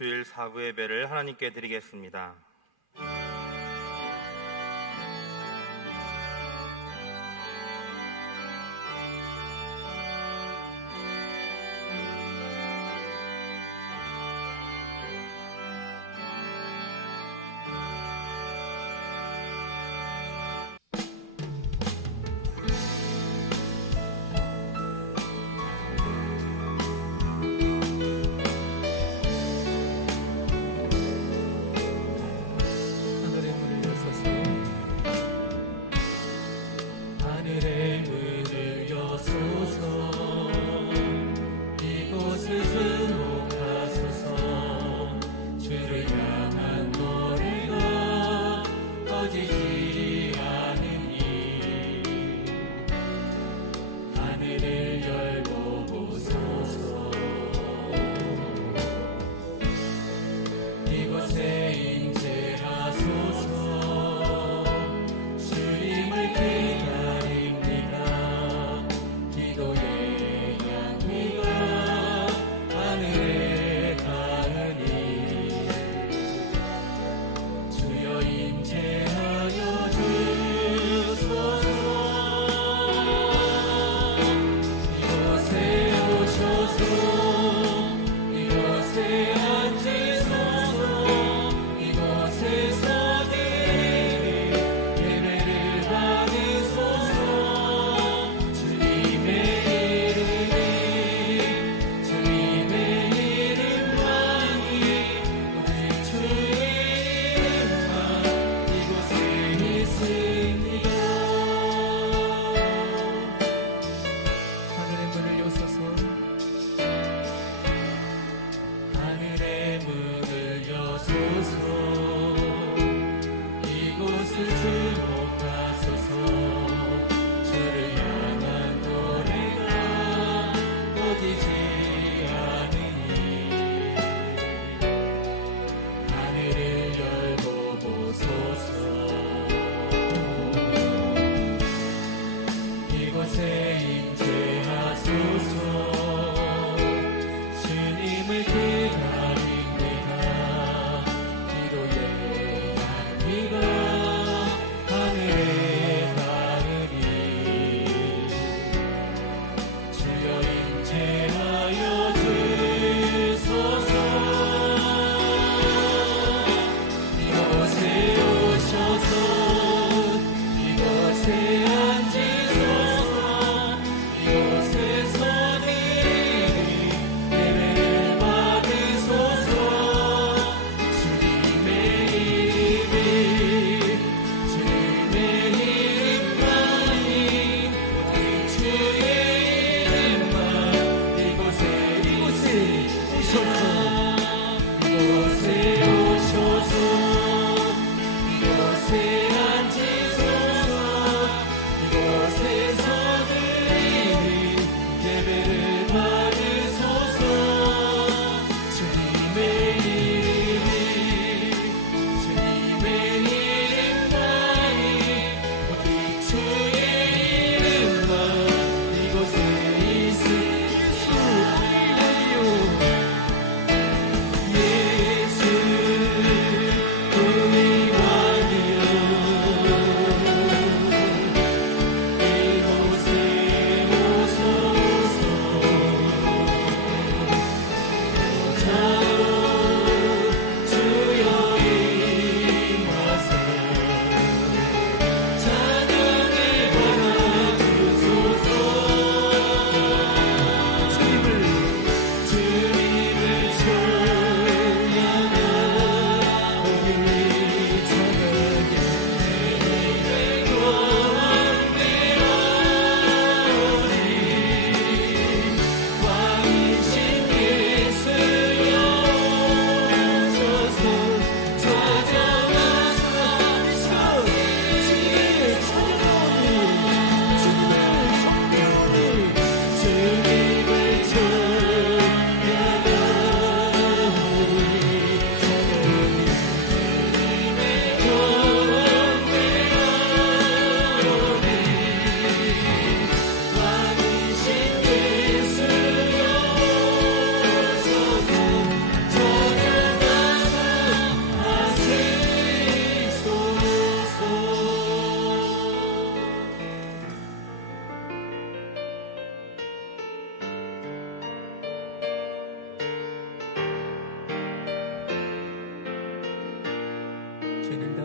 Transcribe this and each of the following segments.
주일 사부 예배를 하나님께 드리겠습니다.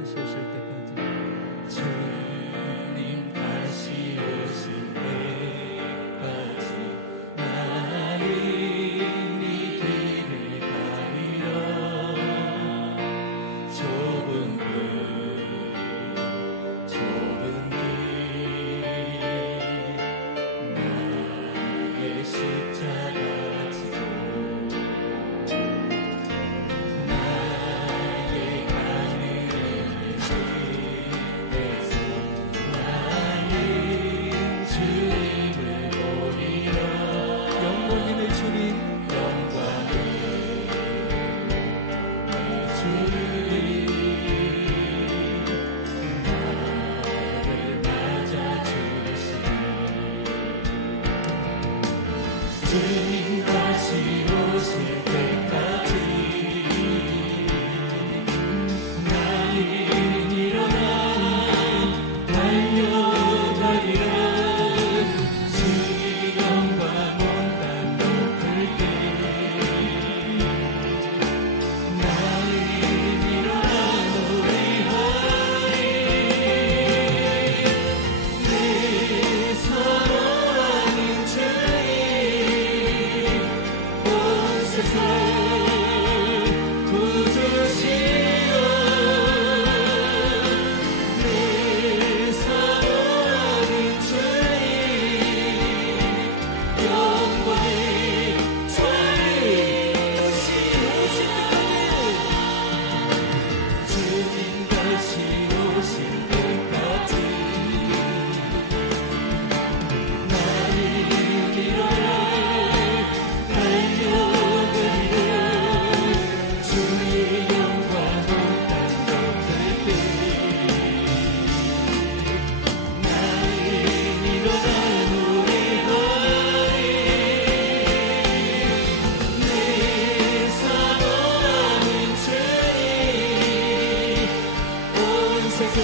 다시 오실 때까지 주님 다시 오실 때까지 나는 이 길을 가리라. 좁은 길 나의 십자가 지고 나의 가늘은 길에서 나는 주님을 보리라. 영광 있는 주님, 영광을 주님 나를 맞아주시니 주님 다시 오실 때까지 나는 일어나 달려가리라. 주의 영광 온 땅 높을 때 나는 일어나 노래하리. 내 사랑하는 주님 온 세상 구주시여. 내 사랑하는 주님 영광의 자리 다시 오실 때까지 주님 다시 오실 때까지 나는 일어나 달려가리라. 주의 영광 온 땅 덮을 때 나는 일어나 노래하리. 내 사랑하는 주님 온 세상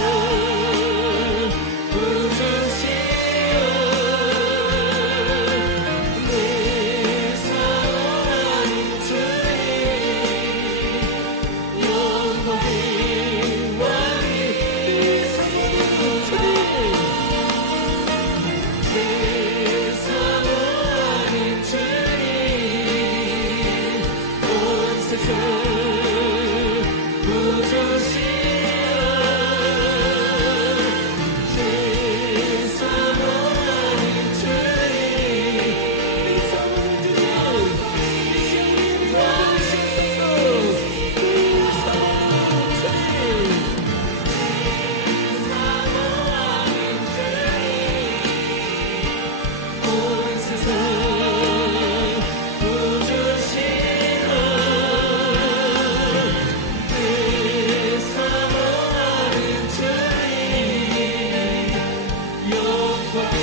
구주시여. 내 사랑하는 주님 영광의 왕이 내 사랑하는 주님 내 사랑하는 주님 온 세상 구주시여. 내 사랑하는 주님 내 사랑하는 주님 와주시소서. 내 사랑하는 주님 온 세상 구주시여. 내 사랑하는 주님 영광의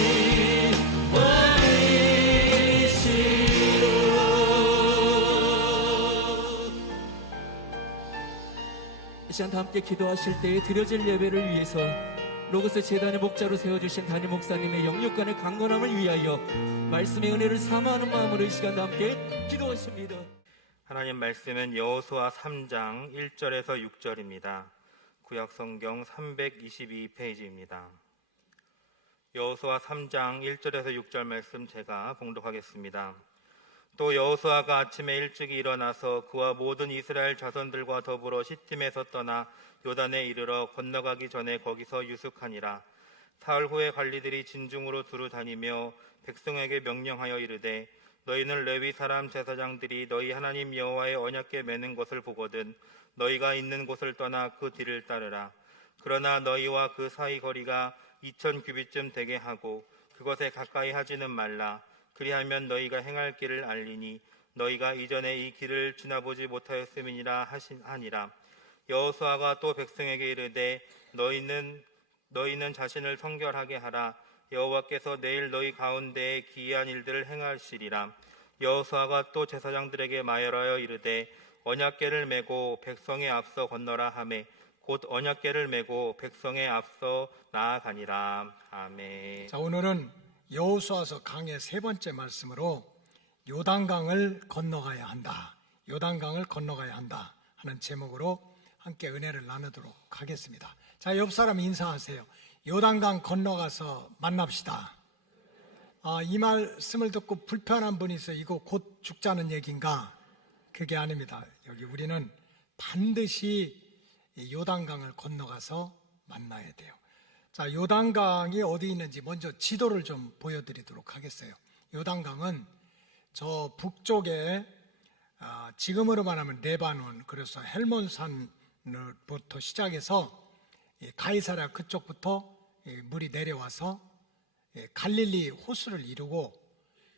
왕이시여. 이 시간 다 함께 기도하실 때에 드려질 예배를 위해서 로고스 재단의 목자로 세워주신 담임 목사님의 영육간의 강건함을 위하여 말씀의 은혜를 사모하는 마음으로 이 시간 다 함께 기도하십니다. 하나님 말씀은 여호수아 3장 1절에서 6절입니다. 구약 성경 322페이지입니다. 여호수아 3장 1절에서 6절 말씀 제가 봉독하겠습니다. 또 여호수아가 아침에 일찍 일어나서 그와 모든 이스라엘 자손들과 더불어 시팀에서 떠나 요단에 이르러 건너가기 전에 거기서 유숙하니라. 사흘 후에 관리들이 진중으로 두루 다니며 백성에게 명령하여 이르되 너희는 레위 사람 제사장들이 너희 하나님 여호와의 언약궤 매는 것을 보거든 너희가 있는 곳을 떠나 그 뒤를 따르라. 그러나 너희와 그 사이 거리가 2000 규빗쯤 되게 하고 그것에 가까이 하지는 말라. 그리하면 너희가 행할 길을 알리니 너희가 이전에 이 길을 지나보지 못하였음이니라 하니라. 여호수아가 또 백성에게 이르되 너희는 자신을 성결하게 하라. 여호와께서 내일 너희 가운데에 기이한 일들을 행하시리라. 여호수아가 또 제사장들에게 마열하여 이르되 언약궤를 메고 백성의 앞서 건너라 하매 곧 언약궤를 메고 백성의 앞서 나아가니라. 아멘. 자, 오늘은 여호수아서 강의 세 번째 말씀으로 요단강을 건너가야 한다. 요단강을 건너가야 한다 하는 제목으로 함께 은혜를 나누도록 하겠습니다. 자, 옆 사람 인사하세요. 요단강 건너가서 만납시다. 이 말씀을 듣고 불편한 분이 있어요. 이거 곧 죽자는 얘기인가? 그게 아닙니다. 여기 우리는 반드시 이 요단강을 건너가서 만나야 돼요. 자, 요단강이 어디 있는지 먼저 지도를 좀 보여드리도록 하겠어요. 요단강은 저 북쪽에 지금으로 말하면 레바논, 그래서 헬몬산부터 시작해서 가이사랴 그쪽부터 물이 내려와서 갈릴리 호수를 이루고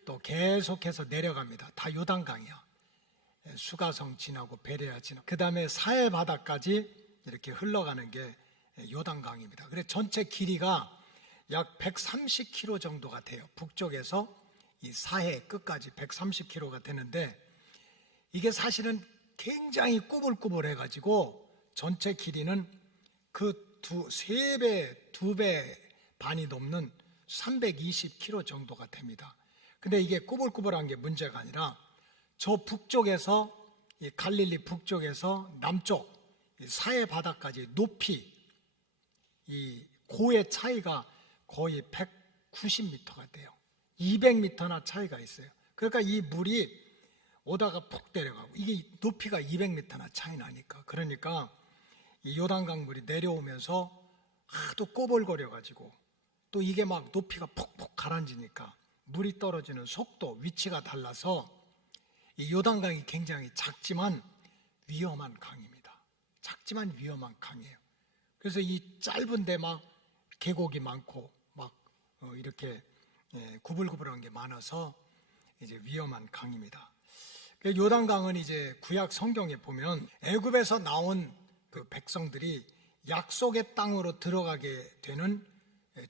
또 계속해서 내려갑니다. 다 요단강이야. 수가성 지나고 베레아 지나고 그 다음에 사해 바다까지 이렇게 흘러가는 게 요단강입니다. 그래서 전체 길이가 약 130km 정도가 돼요. 북쪽에서 이 사해 끝까지 130km가 되는데 이게 사실은 굉장히 꾸불꾸불해가지고 전체 길이는 그 세 배, 2배 반이 넘는 320km 정도가 됩니다. 근데 이게 꾸불꾸불한 게 문제가 아니라 저 북쪽에서 이 갈릴리 북쪽에서 남쪽 사해 바다까지 높이 이 고의 차이가 거의 190m가 돼요. 200m나 차이가 있어요. 그러니까 이 물이 오다가 푹 내려가고 이게 높이가 200m나 차이 나니까 그러니까 이 요단강 물이 내려오면서 하도 꼬불거려 가지고 또 이게 막 높이가 푹푹 가라앉으니까 물이 떨어지는 속도, 위치가 달라서 이 요단강이 굉장히 작지만 위험한 강입니다. 작지만 위험한 강이에요. 그래서 이 짧은데 막 계곡이 많고 막 이렇게 구불구불한 게 많아서 이제 위험한 강입니다. 요단강은 이제 구약 성경에 보면 애굽에서 나온 그 백성들이 약속의 땅으로 들어가게 되는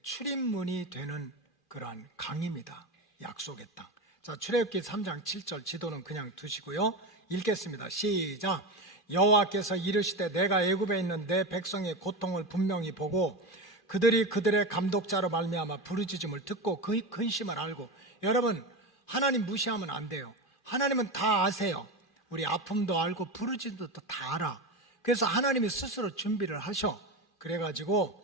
출입문이 되는 그러한 강입니다. 약속의 땅. 자, 출애굽기 3장 7절 지도는 그냥 두시고요. 읽겠습니다. 시작. 여호와께서 이르시되 내가 애굽에 있는 내 백성의 고통을 분명히 보고 그들이 그들의 감독자로 말미암아 부르짖음을 듣고 그 근심을 알고. 여러분, 하나님 무시하면 안 돼요. 하나님은 다 아세요. 우리 아픔도 알고 부르짖음도 다 알아. 그래서 하나님이 스스로 준비를 하셔. 그래가지고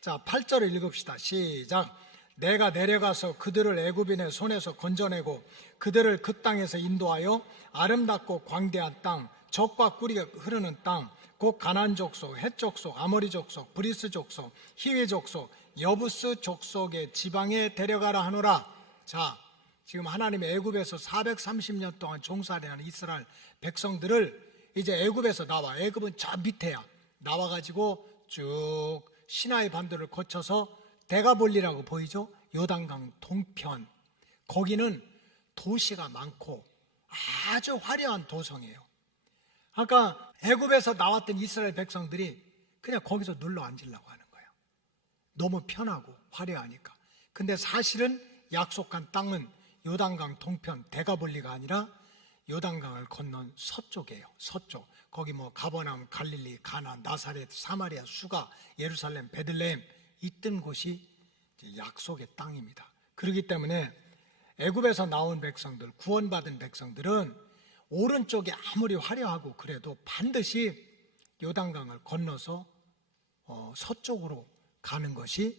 자 8절을 읽읍시다. 시작. 내가 내려가서 그들을 애굽인의 손에서 건져내고 그들을 그 땅에서 인도하여 아름답고 광대한 땅, 젖과 꿀이 흐르는 땅, 곧 가나안 족속, 헷 족속, 아모리 족속, 브리스 족속, 히위 족속, 여부스 족속의 지방에 데려가라 하노라. 자, 지금 하나님의 애굽에서 430년 동안 종살이하는 이스라엘 백성들을 이제 애굽에서 나와. 애굽은 저 밑에야. 나와가지고 쭉 시나이 반도를 거쳐서 데가볼리라고 보이죠? 요단강 동편. 거기는 도시가 많고 아주 화려한 도성이에요. 아까 애굽에서 나왔던 이스라엘 백성들이 그냥 거기서 눌러 앉으려고 하는 거예요. 너무 편하고 화려하니까. 근데 사실은 약속한 땅은 요단강 동편 데가볼리가 아니라 요단강을 건넌 서쪽이에요. 서쪽. 거기 뭐 가버나움, 갈릴리, 가나, 나사렛, 사마리아, 수가, 예루살렘, 베들레헴 있던 곳이 이제 약속의 땅입니다. 그렇기 때문에 애굽에서 나온 백성들, 구원받은 백성들은 오른쪽이 아무리 화려하고 그래도 반드시 요단강을 건너서 서쪽으로 가는 것이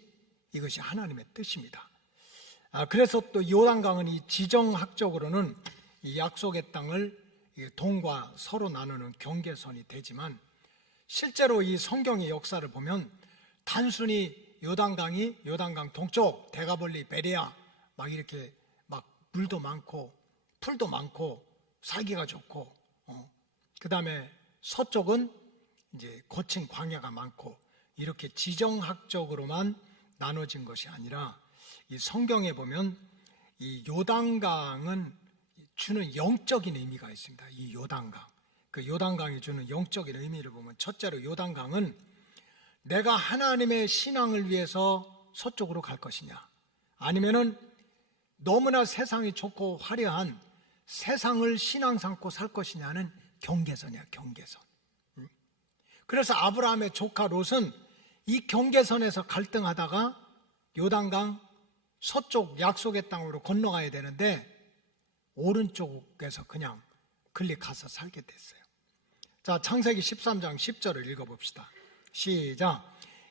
이것이 하나님의 뜻입니다. 그래서 또 요단강은 이 지정학적으로는 이 약속의 땅을 동과 서로 나누는 경계선이 되지만 실제로 이 성경의 역사를 보면 단순히 요단강 동쪽 데가볼리, 베레아 막 이렇게 막 물도 많고 풀도 많고 살기가 좋고 그 다음에 서쪽은 이제 거친 광야가 많고 이렇게 지정학적으로만 나눠진 것이 아니라 이 성경에 보면 이 요단강은 주는 영적인 의미가 있습니다. 이 요단강. 그 요단강이 주는 영적인 의미를 보면 첫째로 요단강은 내가 하나님의 신앙을 위해서 서쪽으로 갈 것이냐 아니면은 너무나 세상이 좋고 화려한 세상을 신앙 삼고 살 것이냐는 경계선이야, 경계선. 그래서 아브라함의 조카 롯은 이 경계선에서 갈등하다가 요단강 서쪽 약속의 땅으로 건너가야 되는데 오른쪽에서 그냥 클릭 가서 살게 됐어요. 자, 창세기 13장 10절을 읽어봅시다. 시작.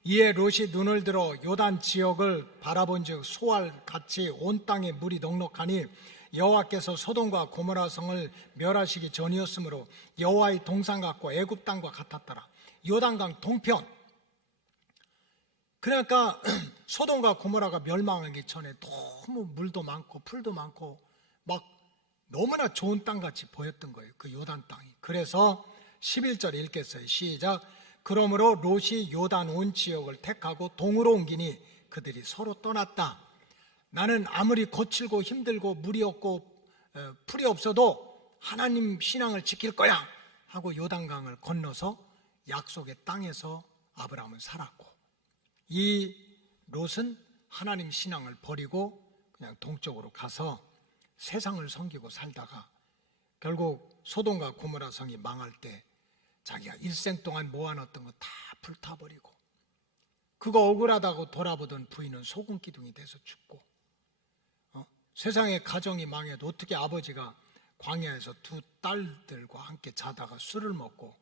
이에 롯이 눈을 들어 요단 지역을 바라본즉 소알 같이 온 땅에 물이 넉넉하니 여호와께서 소돔과 고모라 성을 멸하시기 전이었으므로 여호와의 동산 같고 애굽 땅과 같았더라. 요단강 동편. 그러니까 소돔과 고모라가 멸망하기 전에 너무 물도 많고 풀도 많고 막 너무나 좋은 땅같이 보였던 거예요. 그 요단 땅이. 그래서 11절 읽겠어요. 시작. 그러므로 롯이 요단 온 지역을 택하고 동으로 옮기니 그들이 서로 떠났다. 나는 아무리 거칠고 힘들고 물이 없고 풀이 없어도 하나님 신앙을 지킬 거야 하고 요단강을 건너서 약속의 땅에서 아브라함은 살았고, 이 롯은 하나님 신앙을 버리고 그냥 동쪽으로 가서 세상을 섬기고 살다가 결국 소돔과 고모라 성이 망할 때 자기가 일생 동안 모아놨던 거 다 불타버리고, 그거 억울하다고 돌아보던 부인은 소금 기둥이 돼서 죽고, 세상의 가정이 망해도 어떻게 아버지가 광야에서 두 딸들과 함께 자다가 술을 먹고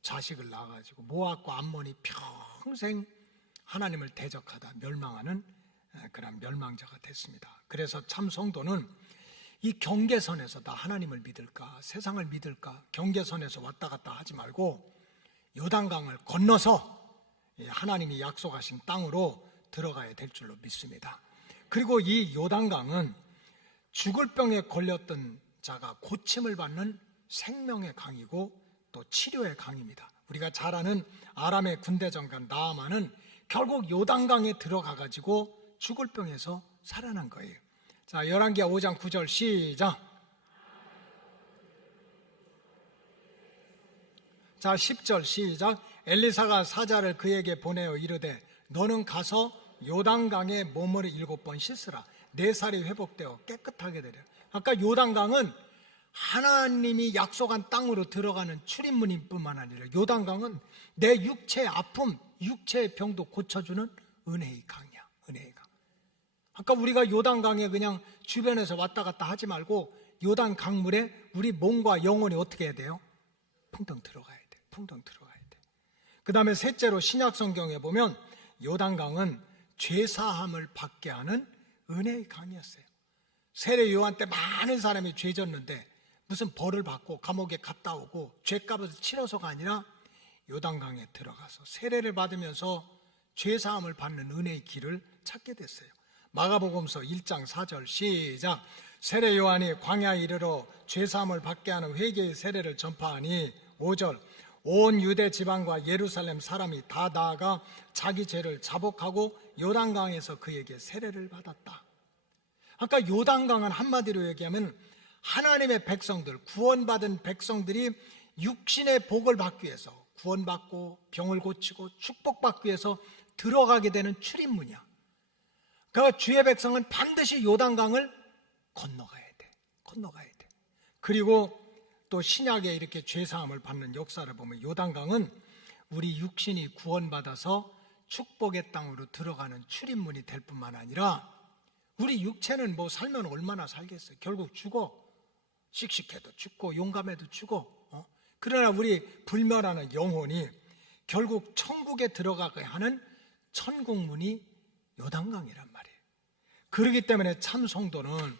자식을 낳아가지고 모압과 암몬이 평생 하나님을 대적하다 멸망하는 그런 멸망자가 됐습니다. 그래서 참 성도는 이 경계선에서 나 하나님을 믿을까 세상을 믿을까 경계선에서 왔다 갔다 하지 말고 요단강을 건너서 하나님이 약속하신 땅으로 들어가야 될 줄로 믿습니다. 그리고 이 요단강은 죽을 병에 걸렸던 자가 고침을 받는 생명의 강이고 또 치료의 강입니다. 우리가 잘 아는 아람의 군대 장관 나아만은 결국 요단강에 들어가 가지고 죽을 병에서 살아난 거예요. 자, 열왕기하 5장 9절 시작. 자, 10절 시작. 엘리사가 사자를 그에게 보내어 이르되 너는 가서 요단강에 몸을 7번 씻으라. 내 살이 회복되어 깨끗하게 되리라. 아까 요단강은 하나님이 약속한 땅으로 들어가는 출입문일 뿐만 아니라 요단강은 내 육체의 아픔, 육체의 병도 고쳐주는 은혜의 강이야. 은혜의 강. 아까 우리가 요단강에 그냥 주변에서 왔다 갔다 하지 말고 요단 강물에 우리 몸과 영혼이 어떻게 해야 돼요? 풍덩 들어가야 돼. 풍덩 들어가야 돼. 그 다음에 셋째로 신약 성경에 보면 요단강은 죄사함을 받게 하는 은혜의 강이었어요. 세례 요한 때 많은 사람이 죄 졌는데 무슨 벌을 받고 감옥에 갔다 오고 죄값을 치러서가 아니라 요단강에 들어가서 세례를 받으면서 죄사함을 받는 은혜의 길을 찾게 됐어요. 마가복음서 1장 4절 시작. 세례 요한이 광야에 이르러 죄사함을 받게 하는 회개의 세례를 전파하니 5절. 온 유대 지방과 예루살렘 사람이 다 나아가 자기 죄를 자복하고 요단강에서 그에게 세례를 받았다. 아까 요단강은 한마디로 얘기하면 하나님의 백성들, 구원받은 백성들이 육신의 복을 받기 위해서 구원받고 병을 고치고 축복받기 위해서 들어가게 되는 출입문이야. 그러니까 주의 백성은 반드시 요단강을 건너가야 돼. 건너가야 돼. 그리고 또 신약에 이렇게 죄사함을 받는 역사를 보면 요단강은 우리 육신이 구원받아서 축복의 땅으로 들어가는 출입문이 될 뿐만 아니라 우리 육체는 뭐 살면 얼마나 살겠어요. 결국 죽어. 씩씩해도 죽고 용감해도 죽어. 그러나 우리 불멸하는 영혼이 결국 천국에 들어가게 하는 천국문이 요단강이란 말이에요. 그렇기 때문에 참 성도는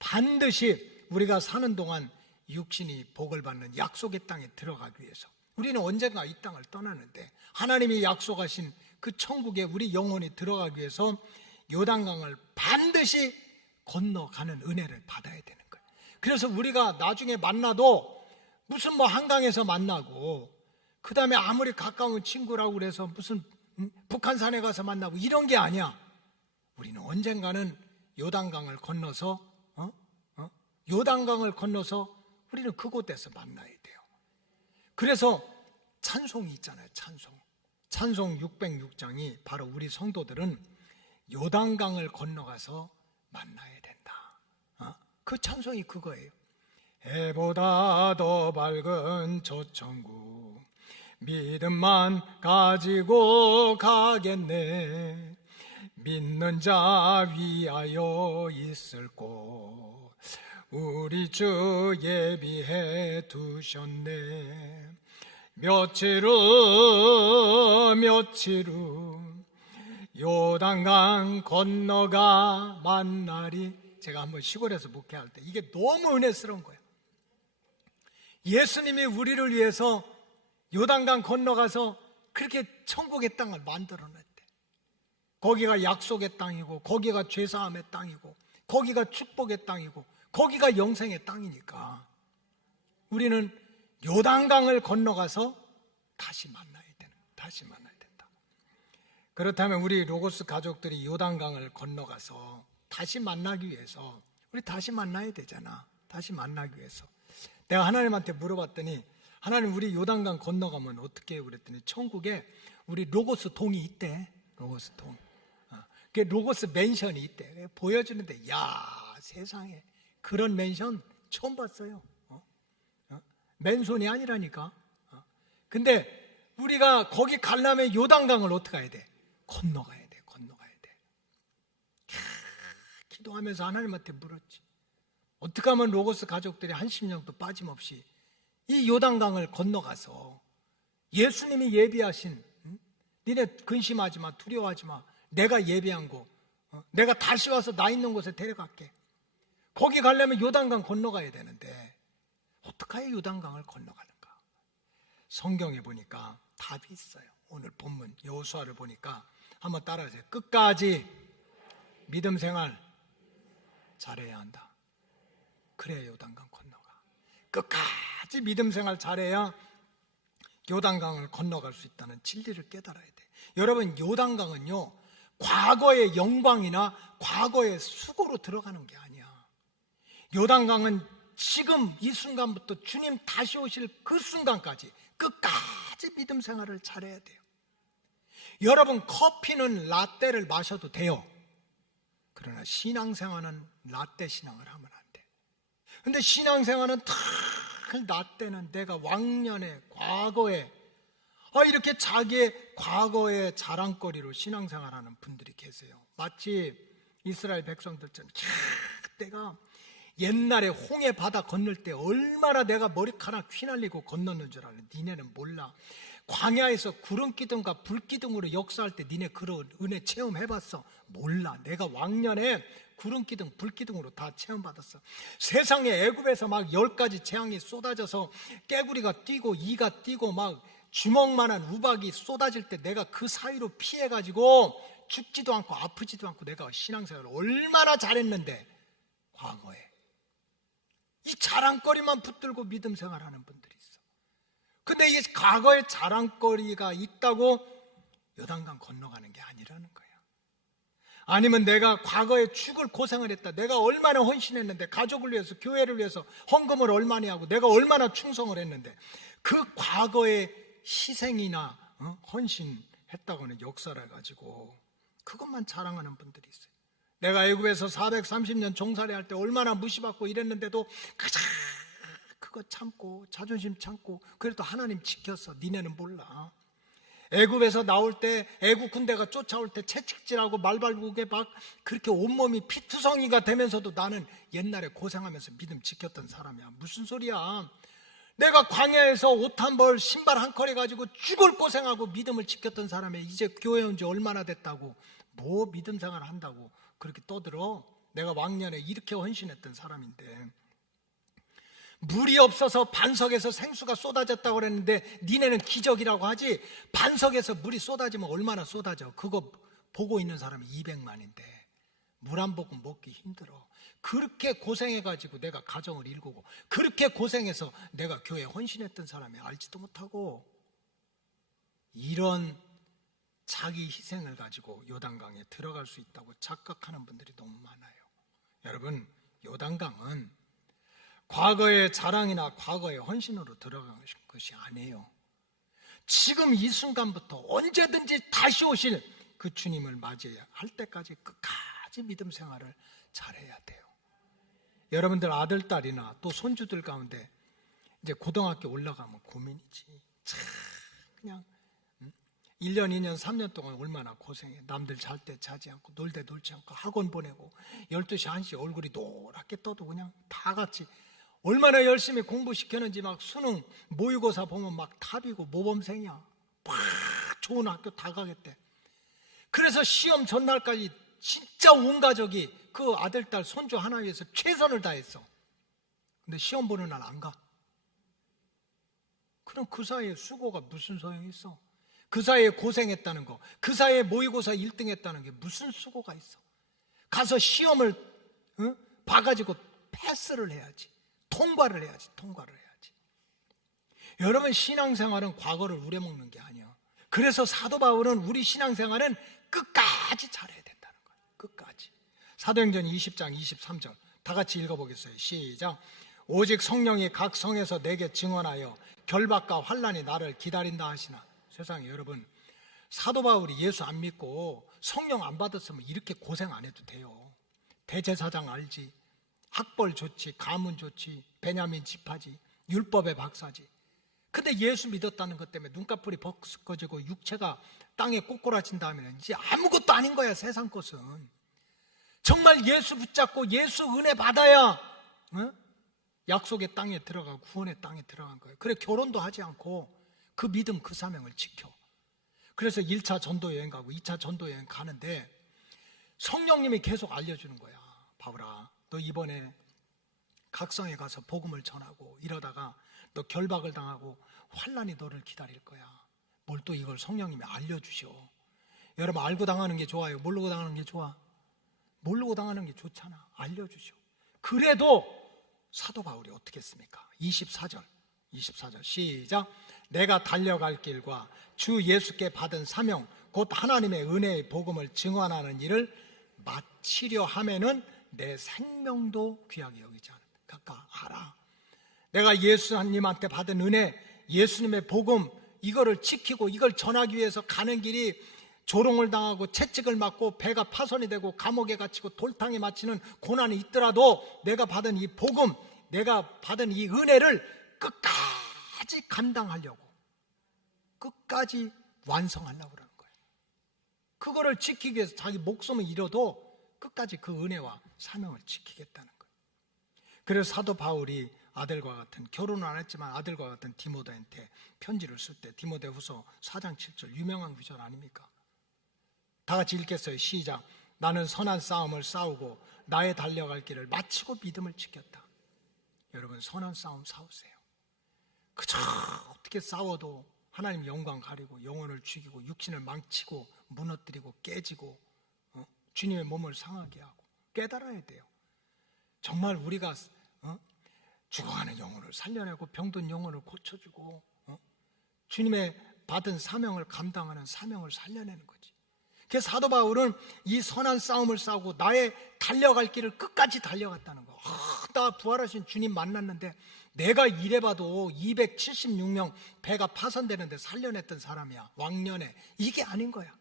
반드시 우리가 사는 동안 육신이 복을 받는 약속의 땅에 들어가기 위해서 우리는 언젠가 이 땅을 떠나는데 하나님이 약속하신 그 천국에 우리 영혼이 들어가기 위해서 요단강을 반드시 건너가는 은혜를 받아야 되는 거예요. 그래서 우리가 나중에 만나도 무슨 뭐 한강에서 만나고 그 다음에 아무리 가까운 친구라고 그래서 무슨 북한산에 가서 만나고 이런 게 아니야. 우리는 언젠가는 요단강을 건너서 요단강을 건너서 우리는 그곳에서 만나야 돼요. 그래서 찬송이 있잖아요. 찬송 606장이 바로 우리 성도들은 요단강을 건너가서 만나야 된다. 그 찬송이 그거예요. 해보다 더 밝은 저 천국 믿음만 가지고 가겠네. 믿는 자 위하여 있을 곳 우리 주 예비해 두셨네. 며칠 후 요단강 건너가 만나리. 제가 한번 시골에서 목회할 때 이게 너무 은혜스러운 거예요. 예수님이 우리를 위해서 요단강 건너가서 그렇게 천국의 땅을 만들어냈대. 거기가 약속의 땅이고, 거기가 죄사함의 땅이고, 거기가 축복의 땅이고, 거기가 영생의 땅이니까 우리는 요단강을 건너가서 다시 만나야 된다. 그렇다면 우리 로고스 가족들이 요단강을 건너가서 다시 만나기 위해서 우리 다시 만나야 되잖아. 다시 만나기 위해서 내가 하나님한테 물어봤더니, 하나님 우리 요단강 건너가면 어떻게 해요? 그랬더니 천국에 우리 로고스 동이 있대. 로고스 동. 그 로고스 맨션이 있대. 보여주는데, 야, 세상에 그런 맨션 처음 봤어요. 맨손이 아니라니까. 근데 우리가 거기 가려면 요단강을 어떻게 해야 돼? 건너가야 돼. 기도하면서 하나님한테 물었지. 어떻게 하면 로고스 가족들이 한 심령도 빠짐없이 이 요단강을 건너가서 예수님이 예비하신, 니네 근심하지 마, 두려워하지 마, 내가 예비한 곳, 내가 다시 와서 나 있는 곳에 데려갈게. 거기 가려면 요단강 건너가야 되는데 어떻게 해야 요단강을 건너가는가? 성경에 보니까 답이 있어요. 오늘 본문 여호수아를 보니까 한번 따라하세요. 끝까지 믿음 생활 잘해야 한다. 그래야 요단강 건너가. 끝까지 믿음 생활 잘해야 요단강을 건너갈 수 있다는 진리를 깨달아야 돼. 여러분, 요단강은요, 과거의 영광이나 과거의 수고로 들어가는 게 아니야. 요단강은 지금 이 순간부터 주님 다시 오실 그 순간까지 끝까지 믿음 생활을 잘해야 돼요. 여러분, 커피는 라떼를 마셔도 돼요. 그러나 신앙생활은 라떼 신앙을 하면 안 돼. 근데 신앙생활은 늘 라떼는 내가 왕년에 과거에 이렇게 자기의 과거의 자랑거리로 신앙생활하는 분들이 계세요. 마치 이스라엘 백성들처럼 내가 옛날에 홍해 바다 건널 때 얼마나 내가 머리카락 휘날리고 건넜는 줄 알아. 니네는 몰라. 광야에서 구름기둥과 불기둥으로 역사할 때 니네 그런 은혜 체험해봤어? 몰라. 내가 왕년에 구름기둥, 불기둥으로 다 체험받았어. 세상에 애굽에서 막 10가지 재앙이 쏟아져서 깨구리가 뛰고 이가 뛰고 막 주먹만한 우박이 쏟아질 때 내가 그 사이로 피해가지고 죽지도 않고 아프지도 않고 내가 신앙생활을 얼마나 잘했는데, 과거에 이 자랑거리만 붙들고 믿음 생활하는 분들이 있어. 근데 이게 과거에 자랑거리가 있다고 요단강 건너가는 게 아니라는 거야. 아니면 내가 과거에 죽을 고생을 했다, 내가 얼마나 헌신했는데, 가족을 위해서, 교회를 위해서 헌금을 얼마나 하고 내가 얼마나 충성을 했는데, 그 과거의 희생이나 헌신했다고는 역사를 가지고 그것만 자랑하는 분들이 있어요. 내가 애굽에서 430년 종살이 할 때 얼마나 무시받고 이랬는데도 그거 참고 자존심 참고 그래도 하나님 지켰어. 니네는 몰라. 애굽에서 나올 때 애굽 군대가 쫓아올 때 채찍질하고 말발굽에 막 그렇게 온몸이 피투성이가 되면서도 나는 옛날에 고생하면서 믿음 지켰던 사람이야. 무슨 소리야. 내가 광야에서 옷 한 벌 신발 한 컬 해가지고 죽을 고생하고 믿음을 지켰던 사람이 이제 교회 온 지 얼마나 됐다고 뭐 믿음 생활 한다고 그렇게 떠들어. 내가 왕년에 이렇게 헌신했던 사람인데, 물이 없어서 반석에서 생수가 쏟아졌다고 그랬는데 니네는 기적이라고 하지. 반석에서 물이 쏟아지면 얼마나 쏟아져. 그거 보고 있는 사람이 200만인데 물 안 보고 먹기 힘들어. 그렇게 고생해가지고 내가 가정을 일구고 그렇게 고생해서 내가 교회에 헌신했던 사람이 알지도 못하고, 이런 자기 희생을 가지고 요단강에 들어갈 수 있다고 착각하는 분들이 너무 많아요. 여러분, 요단강은 과거의 자랑이나 과거의 헌신으로 들어간 것이 아니에요. 지금 이 순간부터 언제든지 다시 오실 그 주님을 맞이해야 할 때까지 끝까지 믿음 생활을 잘해야 돼요. 여러분들 아들, 딸이나 또 손주들 가운데 이제 고등학교 올라가면 고민이지. 참 그냥 1년, 2년, 3년 동안 얼마나 고생해. 남들 잘 때 자지 않고 놀 때 놀지 않고 학원 보내고 12시, 1시 얼굴이 노랗게 떠도 그냥 다 같이 얼마나 열심히 공부시켰는지 막 수능 모의고사 보면 막 탑이고 모범생이야. 막 좋은 학교 다 가겠대. 그래서 시험 전날까지 진짜 온 가족이 그 아들, 딸, 손주 하나 위해서 최선을 다했어. 근데 시험 보는 날 안 가. 그럼 그 사이에 수고가 무슨 소용이 있어? 그 사이에 고생했다는 거, 그 사이에 모의고사 1등 했다는 게 무슨 수고가 있어? 가서 시험을 봐가지고 패스를 해야지. 통과를 해야지. 여러분, 신앙생활은 과거를 우려먹는 게 아니야. 그래서 사도 바울은 우리 신앙생활은 끝까지 잘해야 된다는 거예요. 끝까지. 사도행전 20장 23절 다 같이 읽어보겠어요. 시작. 오직 성령이 각 성에서 내게 증언하여 결박과 환난이 나를 기다린다 하시나. 세상에, 여러분, 사도 바울이 예수 안 믿고 성령 안 받았으면 이렇게 고생 안 해도 돼요. 대제사장 알지? 학벌 좋지, 가문 좋지, 베냐민 지파지, 율법의 박사지. 근데 예수 믿었다는 것 때문에 눈꺼풀이 벗겨지고 육체가 땅에 꼬꾸라진 다음에는 이제 아무것도 아닌 거야. 세상 것은 정말 예수 붙잡고 예수 은혜 받아야 약속의 땅에 들어가고 구원의 땅에 들어간 거예요. 그래, 결혼도 하지 않고 그 믿음, 그 사명을 지켜. 그래서 1차 전도 여행 가고 2차 전도 여행 가는데 성령님이 계속 알려주는 거야. 바울아, 너 이번에 각성에 가서 복음을 전하고 이러다가 너 결박을 당하고 환난이 너를 기다릴 거야. 뭘 또 이걸 성령님이 알려주셔. 여러분, 알고 당하는 게 좋아요? 모르고 당하는 게 좋아? 모르고 당하는 게 좋잖아. 알려주셔. 그래도 사도 바울이 어떻게 했습니까? 24절 시작. 내가 달려갈 길과 주 예수께 받은 사명 곧 하나님의 은혜의 복음을 증언하는 일을 마치려 하면은 내 생명도 귀하게 여기지 않는다. 그러니까 알아. 내가 예수님한테 받은 은혜, 예수님의 복음, 이거를 지키고 이걸 전하기 위해서 가는 길이 조롱을 당하고 채찍을 맞고 배가 파손이 되고 감옥에 갇히고 돌탕에 맞히는 고난이 있더라도 내가 받은 이 복음, 내가 받은 이 은혜를 끝까지 감당하려고, 끝까지 완성하려고 그러는 거예요. 그거를 지키기 위해서 자기 목숨을 잃어도 끝까지 그 은혜와 사명을 지키겠다는 거예요. 그래서 사도 바울이 아들과 같은, 결혼은 안 했지만 아들과 같은 디모데한테 편지를 쓸 때 디모데후서 4장 7절 유명한 구절 아닙니까? 다 같이 읽겠어요. 시작. 나는 선한 싸움을 싸우고 나의 달려갈 길을 마치고 믿음을 지켰다. 여러분, 선한 싸움 싸우세요. 그저 어떻게 싸워도 하나님 영광 가리고 영혼을 죽이고 육신을 망치고 무너뜨리고 깨지고 주님의 몸을 상하게 하고 깨달아야 돼요. 정말 우리가 죽어가는 영혼을 살려내고 병든 영혼을 고쳐주고 주님의 받은 사명을 감당하는 사명을 살려내는 거지. 그래서 사도 바울은 이 선한 싸움을 싸우고 나의 달려갈 길을 끝까지 달려갔다는 거. 나 부활하신 주님 만났는데 내가 이래봐도 276명 배가 파손되는데 살려냈던 사람이야. 왕년에. 이게 아닌 거야.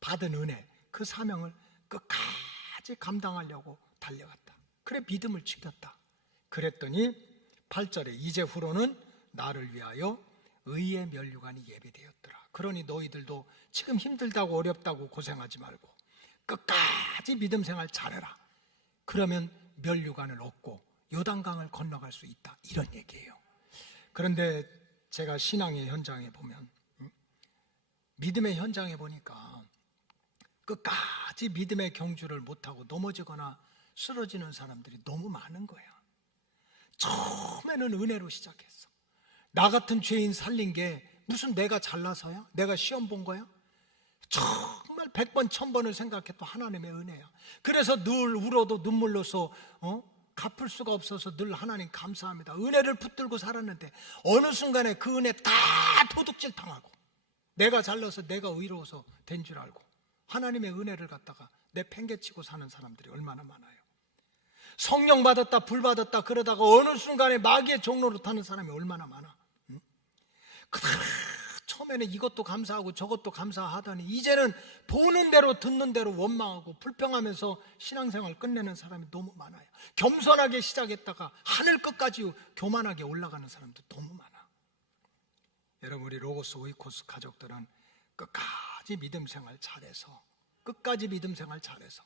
받은 은혜, 그 사명을 끝까지 감당하려고 달려갔다. 그래, 믿음을 지켰다. 그랬더니 8절에 이제후로는 나를 위하여 의의 면류관이 예비되었더라. 그러니 너희들도 지금 힘들다고 어렵다고 고생하지 말고 끝까지 믿음 생활 잘해라. 그러면 면류관을 얻고 요단강을 건너갈 수 있다. 이런 얘기예요. 그런데 제가 신앙의 현장에 보면, 믿음의 현장에 보니까 끝까지 믿음의 경주를 못하고 넘어지거나 쓰러지는 사람들이 너무 많은 거야. 처음에는 은혜로 시작했어. 나 같은 죄인 살린 게 무슨 내가 잘나서야? 내가 시험 본 거야? 정말 100번 1000번을 생각해도 하나님의 은혜야. 그래서 늘 울어도 눈물로서 갚을 수가 없어서 늘 하나님 감사합니다. 은혜를 붙들고 살았는데 어느 순간에 그 은혜 다 도둑질 당하고 내가 잘나서 내가 의로워서 된 줄 알고 하나님의 은혜를 갖다가 내팽개치고 사는 사람들이 얼마나 많아요. 성령 받았다 불 받았다 그러다가 어느 순간에 마귀의 종로로 타는 사람이 얼마나 많아. 처음에는 이것도 감사하고 저것도 감사하더니 이제는 보는 대로 듣는 대로 원망하고 불평하면서 신앙생활 끝내는 사람이 너무 많아요. 겸손하게 시작했다가 하늘 끝까지 교만하게 올라가는 사람도 너무 많아. 여러분, 우리 로고스 오이코스 가족들은 끝까지 믿음 생활 잘해서, 끝까지 믿음 생활 잘해서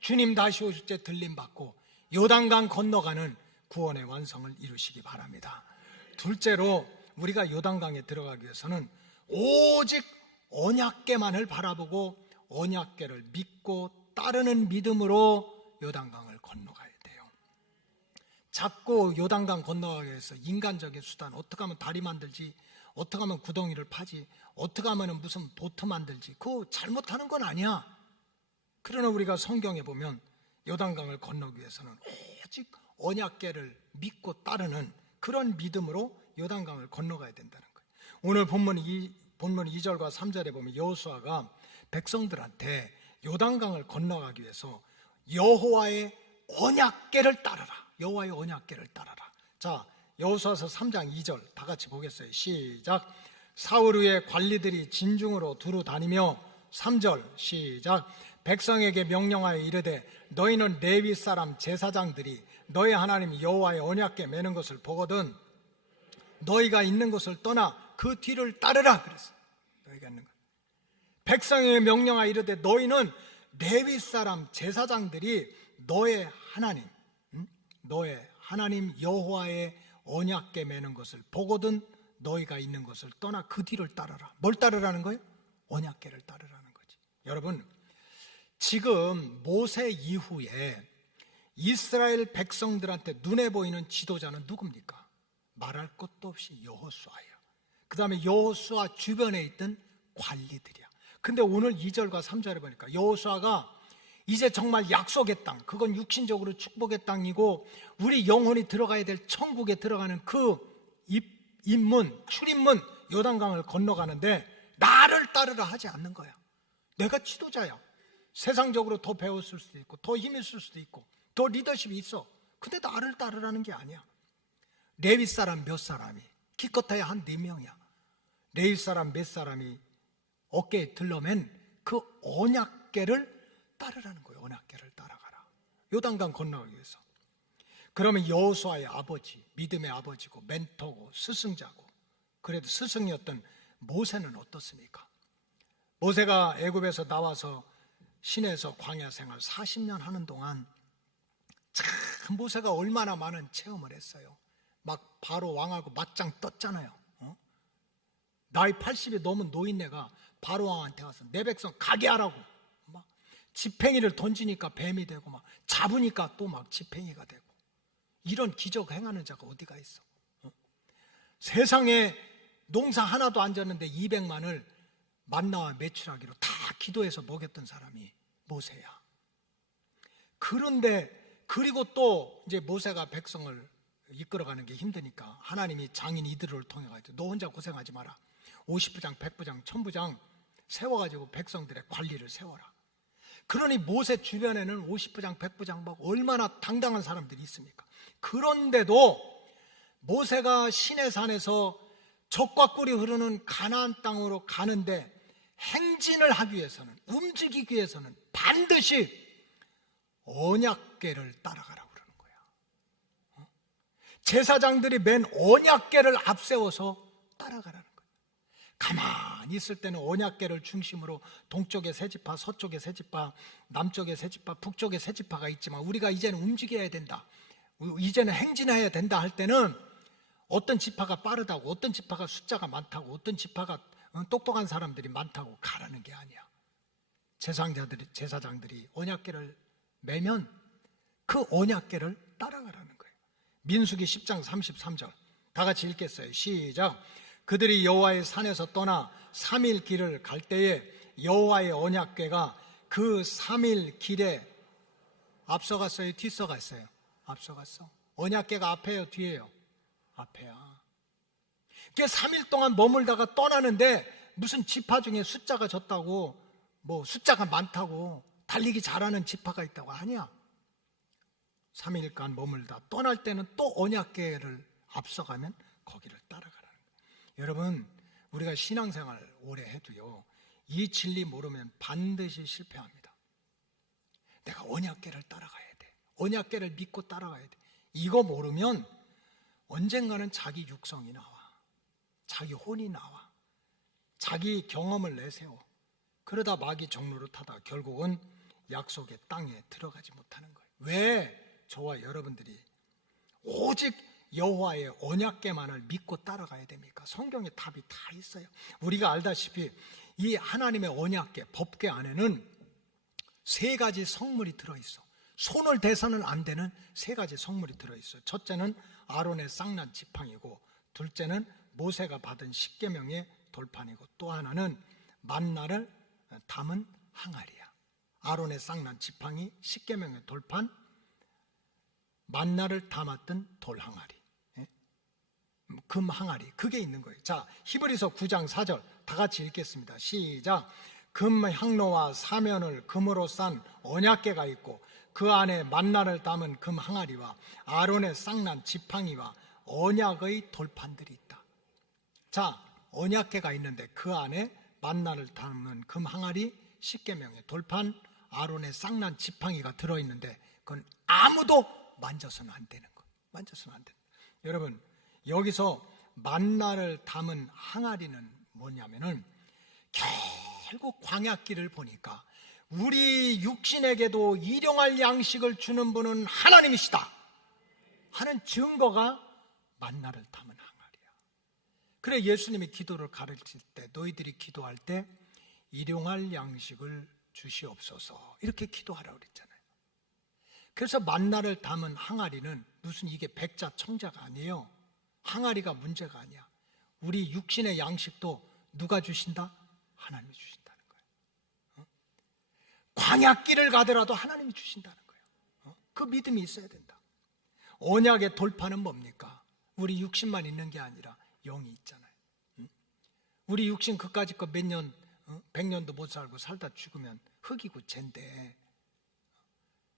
주님 다시 오실 때 들림 받고 요단강 건너가는 구원의 완성을 이루시기 바랍니다. 둘째로 우리가 요단강에 들어가기 위해서는 오직 언약궤만을 바라보고 언약궤를 믿고 따르는 믿음으로 요단강을 건너가야 돼요. 자꾸 요단강 건너가기 위해서 인간적인 수단, 어떻게 하면 다리 만들지, 어떻게 하면 구덩이를 파지, 어떻게 하면 무슨 보트 만들지, 그거 잘못하는 건 아니야. 그러나 우리가 성경에 보면 요단강을 건너기 위해서는 오직 언약궤를 믿고 따르는 그런 믿음으로 요단강을 건너가야 된다는 거예요. 오늘 본문 2절과 3절에 보면 여호수아가 백성들한테 요단강을 건너가기 위해서 여호와의 언약궤를 따르라. 여호와의 언약궤를 따르라. 자, 여호수아서 3장 2절 다 같이 보겠어요. 시작. 사울 후에 관리들이 진중으로 두루 다니며 3절 시작. 백성에게 명령하여 이르되 너희는 레위 사람 제사장들이 너희 하나님 여호와의 언약궤 매는 것을 보거든 너희가 있는 곳을 떠나 그 뒤를 따르라 그랬어요. 너희가 있는 것. 백성에게 명령하여 이르되 너희는 레위 사람 제사장들이 너의 하나님 여호와의 언약궤 매는 것을 보거든 너희가 있는 곳을 떠나 그 뒤를 따르라. 뭘 따르라는 거예요? 언약궤를 따르라는 거지. 여러분, 지금 모세 이후에 이스라엘 백성들한테 눈에 보이는 지도자는 누굽니까? 말할 것도 없이 여호수아예요. 그 다음에 여호수아 주변에 있던 관리들이야. 근데 오늘 2절과 3절에 보니까 여호수아가 이제 정말 약속의 땅, 그건 육신적으로 축복의 땅이고 우리 영혼이 들어가야 될 천국에 들어가는 그 출입문 요단강을 건너가는데 나를 따르라 하지 않는 거야. 내가 지도자야. 세상적으로 더 배웠을 수도 있고 더 힘이 있을 수도 있고 더 리더십이 있어. 근데 나를 따르라는 게 아니야. 레위 사람 몇 사람이 기껏해야 한 4명이야. 레위 사람 몇 사람이 어깨에 들러맨 그 언약궤를 따르라는 거예요. 언약궤를 따라가라. 요단강 건너가기 위해서. 그러면 여호수아의 아버지, 믿음의 아버지고 멘토고 스승자고 그래도 스승이었던 모세는 어떻습니까? 모세가 애굽에서 나와서 시내에서 광야 생활 40년 하는 동안 참 모세가 얼마나 많은 체험을 했어요. 막 바로 왕하고 맞짱 떴잖아요. 나이 80이 넘은 노인네가 바로 왕한테 가서 내 백성 가게 하라고 막 지팽이를 던지니까 뱀이 되고 막 잡으니까 또 막 지팽이가 되고 이런 기적 행하는 자가 어디가 있어? 세상에 농사 하나도 안 졌는데 200만을 만나와 메추라기로 다 기도해서 먹였던 사람이 모세야. 그런데 그리고 또 이제 모세가 백성을 이끌어가는 게 힘드니까 하나님이 장인 이들을 통해 가지고 너 혼자 고생하지 마라. 50부장, 100부장, 1000부장 세워가지고 백성들의 관리를 세워라. 그러니 모세 주변에는 50부장, 100부장 막 얼마나 당당한 사람들이 있습니까? 그런데도 모세가 시내산에서 적과 꿀이 흐르는 가나안 땅으로 가는데 행진을 하기 위해서는, 움직이기 위해서는 반드시 언약궤를 따라가라고 그러는 거야. 제사장들이 맨 언약궤를 앞세워서 따라가라는 거야. 가만히 있을 때는 언약궤를 중심으로 동쪽에 세 지파, 서쪽에 세 지파, 남쪽에 세 지파, 북쪽에 세 지파가 있지만 우리가 이제는 움직여야 된다, 이제는 행진해야 된다 할 때는 어떤 지파가 빠르다고, 어떤 지파가 숫자가 많다고, 어떤 지파가 똑똑한 사람들이 많다고 가라는 게 아니야. 제사장들이 언약궤를 매면 그 언약궤를 따라가라는 거예요. 민수기 10장 33절 다 같이 읽겠어요. 시작. 그들이 여호와의 산에서 떠나 3일 길을 갈 때에 여호와의 언약궤가 그 3일 길에 앞서갔어요, 뒤서갔어요? 앞서갔어. 언약궤가 앞에요, 뒤에요? 앞에야. 그게 3일 동안 머물다가 떠나는데 무슨 지파 중에 숫자가 적다고, 뭐 숫자가 많다고, 달리기 잘하는 지파가 있다고 아니야. 3일간 머물다 떠날 때는 또 언약궤를 앞서가면 거기를 따라가라는 거예요. 여러분, 우리가 신앙생활 오래 해도요, 이 진리 모르면 반드시 실패합니다. 내가 언약궤를 따라가야 돼. 언약궤를 믿고 따라가야 돼. 이거 모르면 언젠가는 자기 육성이 나와, 자기 혼이 나와, 자기 경험을 내세워. 그러다 마귀 정로를 타다 결국은 약속의 땅에 들어가지 못하는 거예요. 왜 저와 여러분들이 오직 여호와의 언약궤만을 믿고 따라가야 됩니까? 성경에 답이 다 있어요. 우리가 알다시피 이 하나님의 언약궤, 법궤 안에는 세 가지 성물이 들어있어. 손을 대서는 안 되는 세 가지 성물이 들어있어요. 첫째는 아론의 쌍난 지팡이고, 둘째는 모세가 받은 십계명의 돌판이고, 또 하나는 만나를 담은 항아리야. 아론의 쌍난 지팡이, 십계명의 돌판, 만나를 담았던 돌 항아리, 금 항아리, 그게 있는 거예요. 자, 히브리서 9장 4절 다 같이 읽겠습니다. 시작. 금 향로와 사면을 금으로 싼 언약궤가 있고, 그 안에 만나를 담은 금 항아리와 아론의 쌍난 지팡이와 언약의 돌판들이 있다. 자, 언약궤가 있는데 그 안에 만나를 담은 금 항아리, 십계명의 돌판, 아론의 쌍난 지팡이가 들어있는데 그건 아무도 만져서는 안 되는 거예요. 만져서는 안 된다. 여러분, 여기서 만나를 담은 항아리는 뭐냐면은 결국 광야길을 보니까 우리 육신에게도 일용할 양식을 주는 분은 하나님이시다 하는 증거가 만나를 담은 항아리야. 그래 예수님이 기도를 가르칠 때, 너희들이 기도할 때 일용할 양식을 주시옵소서 이렇게 기도하라고 그랬잖아요. 그래서 만나를 담은 항아리는 무슨 이게 백자 청자가 아니에요. 항아리가 문제가 아니야. 우리 육신의 양식도 누가 주신다? 하나님이 주신다는 거예요. 광야길을 가더라도 하나님이 주신다는 거예요. 그 믿음이 있어야 된다. 언약의 돌파는 뭡니까? 우리 육신만 있는 게 아니라 영이 있잖아요. 우리 육신 그까짓 거 몇 년, 100년도 못 살고 살다 죽으면 흙이고 젠데,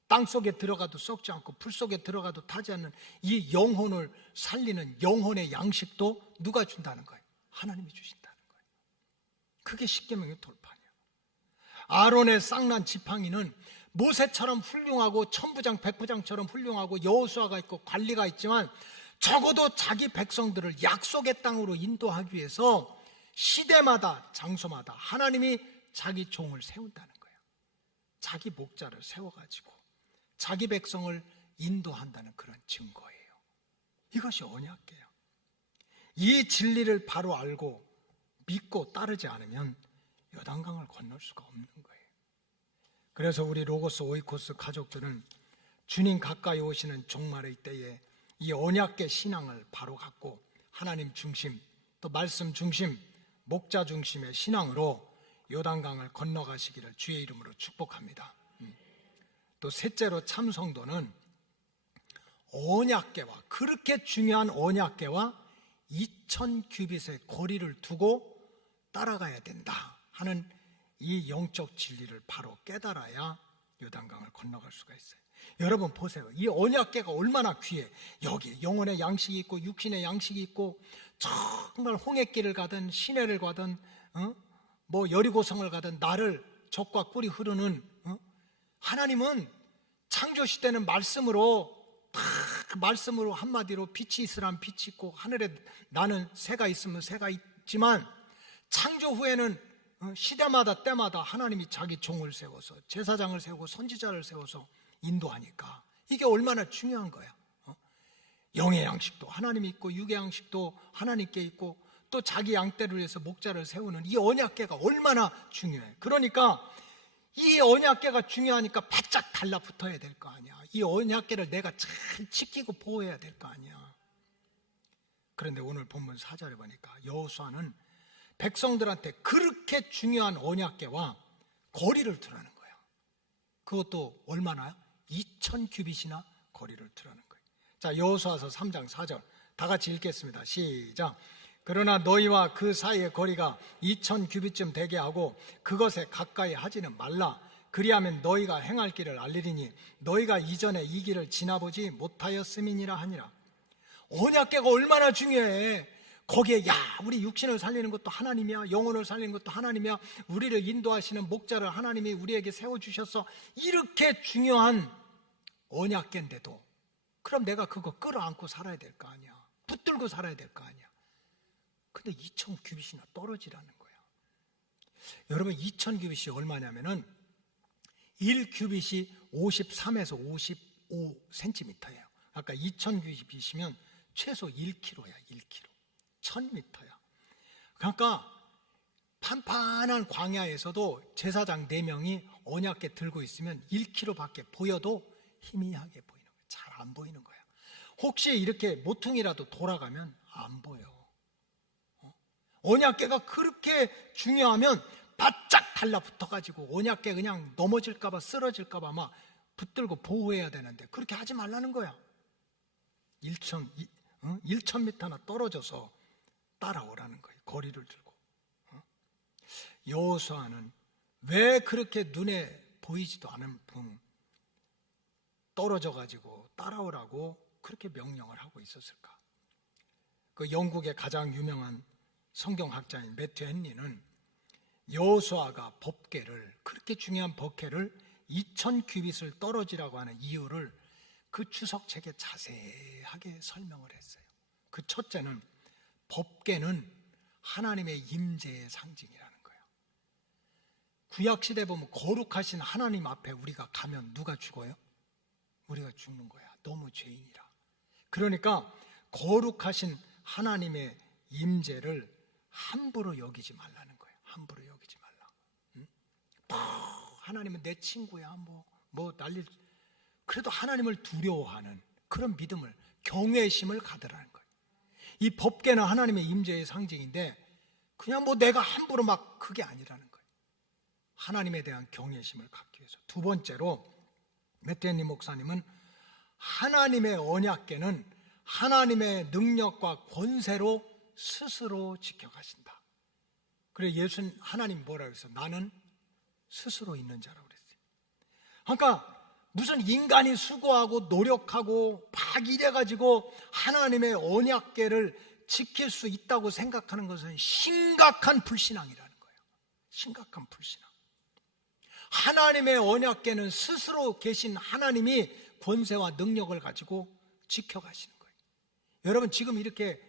땅 속에 들어가도 썩지 않고 풀 속에 들어가도 타지 않는 이 영혼을 살리는 영혼의 양식도 누가 준다는 거예요? 하나님이 주신다는 거예요. 그게 십계명의 돌판이에요. 아론의 쌍난 지팡이는 모세처럼 훌륭하고 천부장 백부장처럼 훌륭하고 여호수아가 있고 관리가 있지만 적어도 자기 백성들을 약속의 땅으로 인도하기 위해서 시대마다 장소마다 하나님이 자기 종을 세운다는 거예요. 자기 목자를 세워가지고 자기 백성을 인도한다는 그런 증거예요. 이것이 언약궤예요. 이 진리를 바로 알고 믿고 따르지 않으면 요단강을 건널 수가 없는 거예요. 그래서 우리 로고스 오이코스 가족들은 주님 가까이 오시는 종말의 때에 이 언약궤 신앙을 바로 갖고 하나님 중심, 또 말씀 중심, 목자 중심의 신앙으로 요단강을 건너가시기를 주의 이름으로 축복합니다. 또 셋째로 참성도는 언약궤와, 그렇게 중요한 언약궤와 2000규빗의 거리를 두고 따라가야 된다 하는 이 영적 진리를 바로 깨달아야 요단강을 건너갈 수가 있어요. 여러분 보세요. 이 언약궤가 얼마나 귀해. 여기 영혼의 양식이 있고 육신의 양식이 있고, 정말 홍해길을 가든 시내를 가든 뭐 여리고성을 가든 나를 적과 꿀이 흐르는, 하나님은 창조시대는 말씀으로 말씀으로 한마디로 빛이 있으라면 빛이 있고 하늘에 나는 새가 있으면 새가 있지만, 창조 후에는 시대마다 때마다 하나님이 자기 종을 세워서 제사장을 세우고 선지자를 세워서 인도하니까 이게 얼마나 중요한 거야. 영의 양식도 하나님이 있고 육의 양식도 하나님께 있고, 또 자기 양떼를 위해서 목자를 세우는 이 언약궤가 얼마나 중요해. 그러니까 이 언약궤가 중요하니까 바짝 달라붙어야 될 거 아니야. 이 언약궤를 내가 잘 지키고 보호해야 될 거 아니야. 그런데 오늘 본문 4절에 보니까 여호수아는 백성들한테 그렇게 중요한 언약궤와 거리를 두라는 거야. 그것도 얼마나? 2000규빗이나 거리를 두라는 거예요. 자, 여호수아서 3장 4절 다 같이 읽겠습니다. 시작. 그러나 너희와 그 사이의 거리가 2000규빗쯤 되게 하고 그것에 가까이 하지는 말라. 그리하면 너희가 행할 길을 알리리니 너희가 이전에 이 길을 지나보지 못하였음이니라 하니라. 언약궤가 얼마나 중요해. 거기에 우리 육신을 살리는 것도 하나님이야, 영혼을 살리는 것도 하나님이야, 우리를 인도하시는 목자를 하나님이 우리에게 세워주셔서 이렇게 중요한 언약궤인데도, 그럼 내가 그거 끌어안고 살아야 될 거 아니야. 붙들고 살아야 될 거 아니야. 근데 2000규빗이나 떨어지라는 거야. 여러분 2000규빗이 얼마냐면은 1규빗이 53에서 55cm예요. 아까 2090이시면 최소 1km야, 1km. 1000m야. 그러니까 판판한 광야에서도 제사장 4명이 언약궤 들고 있으면 1km밖에 보여도 희미하게 보이는 거야. 잘 안 보이는 거야. 혹시 이렇게 모퉁이라도 돌아가면 안 보여. 언약궤가 그렇게 중요하면 바짝 달라붙어가지고 언약궤 그냥 넘어질까봐 쓰러질까봐 막 붙들고 보호해야 되는데 그렇게 하지 말라는 거야. 1,000m나 떨어져서 따라오라는 거예요. 거리를 들고. 여호수아는 왜 그렇게 눈에 보이지도 않은 분 떨어져가지고 따라오라고 그렇게 명령을 하고 있었을까? 그 영국의 가장 유명한 성경학자인 매튜 헨리는 여호수아가 법궤를, 그렇게 중요한 법궤를 2000규빗을 떨어지라고 하는 이유를 그 주석책에 자세하게 설명을 했어요. 그 첫째는 법궤는 하나님의 임재의 상징이라는 거예요. 구약시대 보면 거룩하신 하나님 앞에 우리가 가면 누가 죽어요? 우리가 죽는 거야. 너무 죄인이라. 그러니까 거룩하신 하나님의 임재를 함부로 여기지 말라는 거예요. 함부로 여기지 말라. 응? 하나님은 내 친구야. 뭐 난리. 그래도 하나님을 두려워하는 그런 믿음을, 경외심을 가더라는 거예요. 이 법궤는 하나님의 임재의 상징인데 그냥 뭐 내가 함부로 막 그게 아니라는 거예요. 하나님에 대한 경외심을 갖기 위해서. 두 번째로 매튜 헨리 목사님은 하나님의 언약궤는 하나님의 능력과 권세로 스스로 지켜가신다. 그래 하나님 뭐라고 했어요? 나는 스스로 있는 자라고 그랬어요. 그러니까 무슨 인간이 수고하고 노력하고 막 이래가지고 하나님의 언약궤를 지킬 수 있다고 생각하는 것은 심각한 불신앙이라는 거예요. 심각한 불신앙. 하나님의 언약궤는 스스로 계신 하나님이 권세와 능력을 가지고 지켜가시는 거예요. 여러분 지금 이렇게